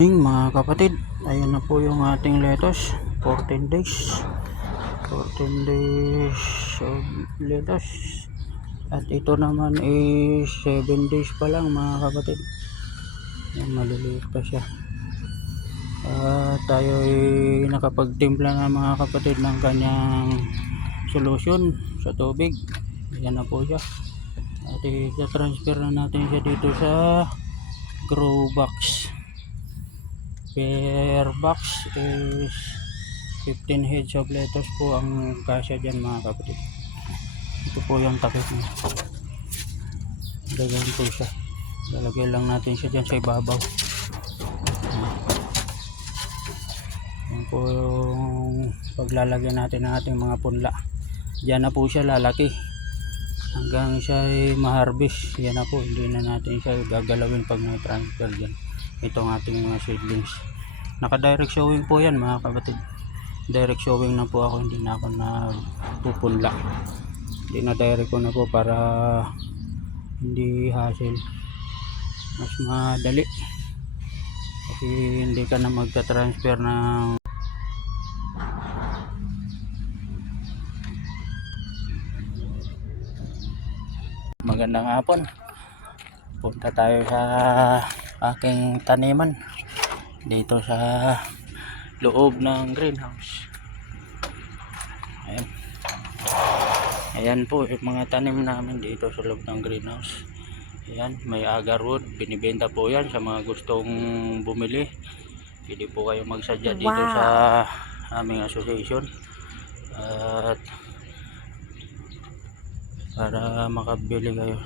Mga kapatid, ayan na po yung ating lettuce. 14 days of lettuce. At ito naman is 7 days pa lang mga kapatid. Ayan, maliliit pa siya. Tayo ay nakapagtimpla na mga kapatid ng kanyang solusyon sa tubig. Ayan na po siya. At i-transfer na natin siya dito sa grow box. Per box is 15 heads of lettuce po ang kasya dyan mga kapatid. Ito po yung takip niya. Lagyan po siya. Lalagay lang natin siya dyan sa ibabaw. Yan po yung paglalagay natin ng ating mga punla. Diyan na po siya lalaki hanggang siya ay ma-harvest. Yan na po, hindi na natin siya gagalawin pag na-transfer dyan. Itong ating mga seedlings, naka direct showing po yan mga kapatid. Direct showing na po ako, hindi na ako napupunla. Hindi na direct ko na po para hindi hassle, mas madali kasi hindi ka na magta-transfer ng magandang hapon. Punta tayo sa aking taniman dito sa loob ng greenhouse. Ayan po yung mga tanim namin dito sa loob ng greenhouse. Ayan, may agarwood, binibenta po yan sa mga gustong bumili. Pwede po kayo magsadya dito sa aming association. At para makabili kayo,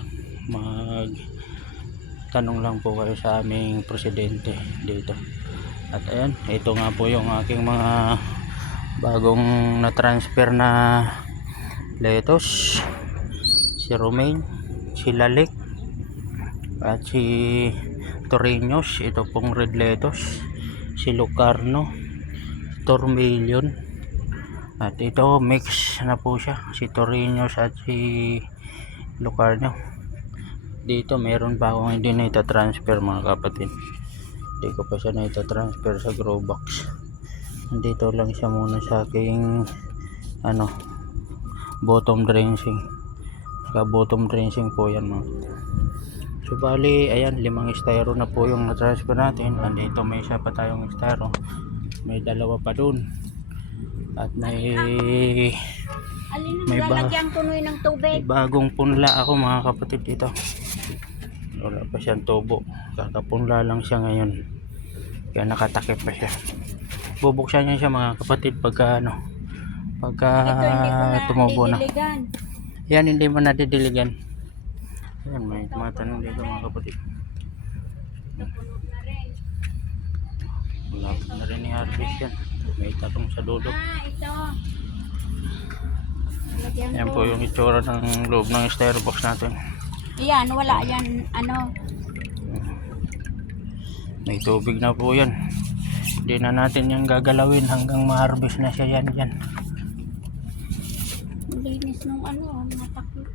tanong lang po kayo sa aming presidente dito. At ayan, ito nga po yung aking mga bagong na-transfer na lettuce. Si Romaine, si Lalik, at si Torreños. Ito pong red lettuce. Si Locarno, Tormillion. At ito mix na po siya, si Torreños at si Locarno. Dito meron pa akong hindi na ita-transfer mga kapatid. Hindi ko pa siya na ita-transfer sa grow box. Nandito lang siya muna sa aking bottom drenching. Bottom drenching po yan mga. So bali ayan, 5 styro na po yung na-transfer natin. Nandito may isa pa tayong styro, may dalawa pa dun. At may bagong punla ako mga kapatid dito. Wala pa siyang tubo, kakapunla lang siya ngayon, kaya nakatakip pa siya. Bubuksan niya siya mga kapatid pagka tumubo na. Yan, hindi mo nadidiligan. Yan, may tumatanong dito mga kapatid. Wala na rin i-harvest yan. May tatong sa dulo. Yan po yung itsura ng loob ng styro box natin. Yan, wala yan, may tubig na po yan. Hindi na natin yung gagalawin hanggang ma-harvest na siya yan. Linis nung matakot.